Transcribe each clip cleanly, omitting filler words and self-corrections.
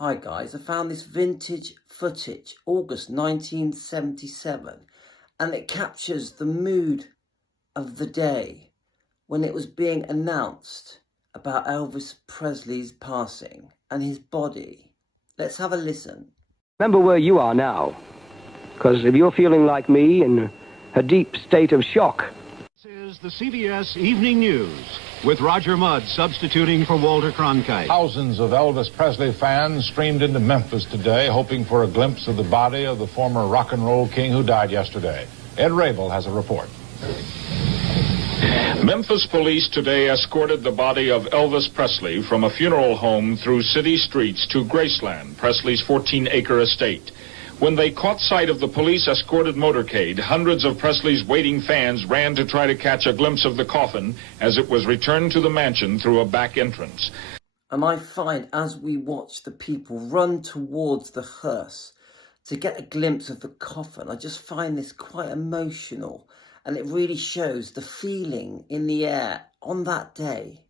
Hi guys, I found this vintage footage, August 1977, and it captures the mood of the day when it was being announced about Elvis Presley's passing and his body. Let's have a listen. Remember where you are now, because if you're feeling like me in a deep state of shock. This is the CBS Evening News, with Roger Mudd substituting for Walter Cronkite. Thousands of Elvis Presley fans streamed into Memphis today, hoping for a glimpse of the body of the former rock and roll king who died yesterday. Ed Rabel has a report. Memphis police today escorted the body of Elvis Presley from a funeral home through city streets to Graceland, Presley's 14-acre estate. When they caught sight of the police-escorted motorcade, hundreds of Presley's waiting fans ran to try to catch a glimpse of the coffin as it was returned to the mansion through a back entrance. And I find as we watch the people run towards the hearse to get a glimpse of the coffin, I just find this quite emotional, and it really shows the feeling in the air on that day.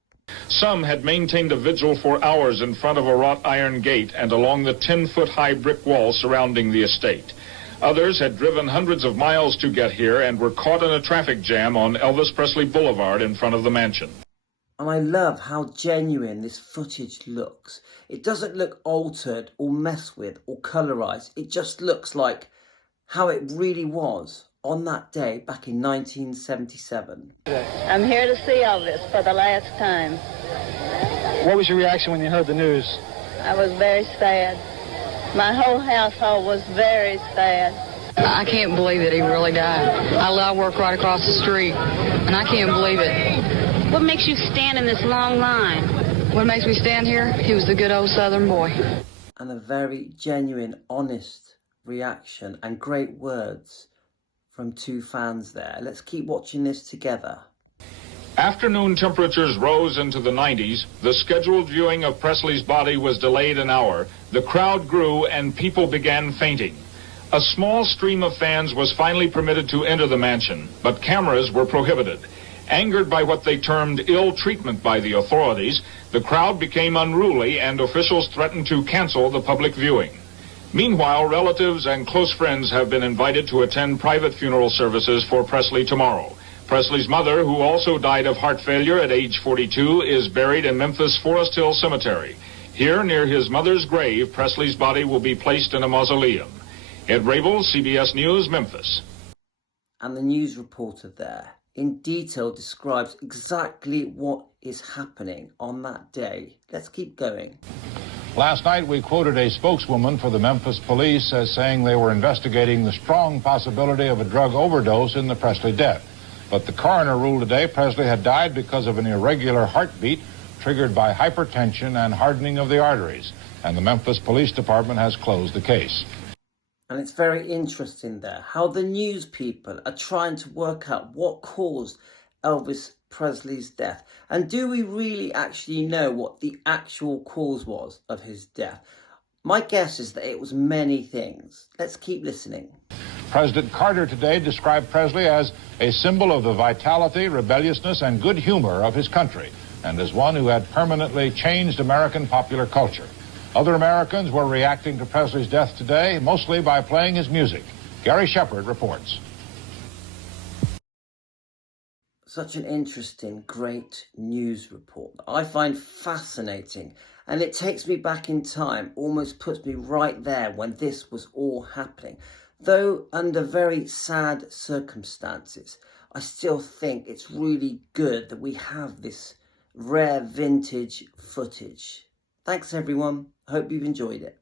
Some had maintained a vigil for hours in front of a wrought iron gate and along the 10-foot-high brick wall surrounding the estate. Others had driven hundreds of miles to get here and were caught in a traffic jam on Elvis Presley Boulevard in front of the mansion. And I love how genuine this footage looks. It doesn't look altered or messed with or colorized. It just looks like how it really was on that day back in 1977. I'm here to see Elvis for the last time. What was your reaction when you heard the news? I was very sad. My whole household was very sad. I can't believe that he really died. I work right across the street, and I can't believe it. What makes you stand in this long line? What makes me stand here? He was a good old Southern boy. And a very genuine, honest reaction and great words from two fans there. Let's keep watching this together. Afternoon temperatures rose into the 90s. The scheduled viewing of Presley's body was delayed an hour. The crowd grew and people began fainting. A small stream of fans was finally permitted to enter the mansion, but cameras were prohibited. Angered by what they termed ill treatment by the authorities, the crowd became unruly and officials threatened to cancel the public viewing. Meanwhile, relatives and close friends have been invited to attend private funeral services for Presley tomorrow. Presley's mother, who also died of heart failure at age 42, is buried in Memphis Forest Hill Cemetery. Here, near his mother's grave, Presley's body will be placed in a mausoleum. Ed Rabel, CBS News, Memphis. And the news reporter there in detail describes exactly what is happening on that day. Let's keep going. Last night, we quoted a spokeswoman for the Memphis police as saying they were investigating the strong possibility of a drug overdose in the Presley death. But the coroner ruled today Presley had died because of an irregular heartbeat triggered by hypertension and hardening of the arteries. And the Memphis Police Department has closed the case. And it's very interesting there how the news people are trying to work out what caused Elvis Presley's death. And do we really actually know what the actual cause was of his death? My guess is that it was many things. Let's keep listening. President Carter today described Presley as a symbol of the vitality, rebelliousness, and good humor of his country, and as one who had permanently changed American popular culture. Other Americans were reacting to Presley's death today, mostly by playing his music. Gary Shepard reports. Such an interesting, great news report that I find fascinating, and it takes me back in time, almost puts me right there when this was all happening. Though under very sad circumstances, I still think it's really good that we have this rare vintage footage. Thanks everyone, hope you've enjoyed it.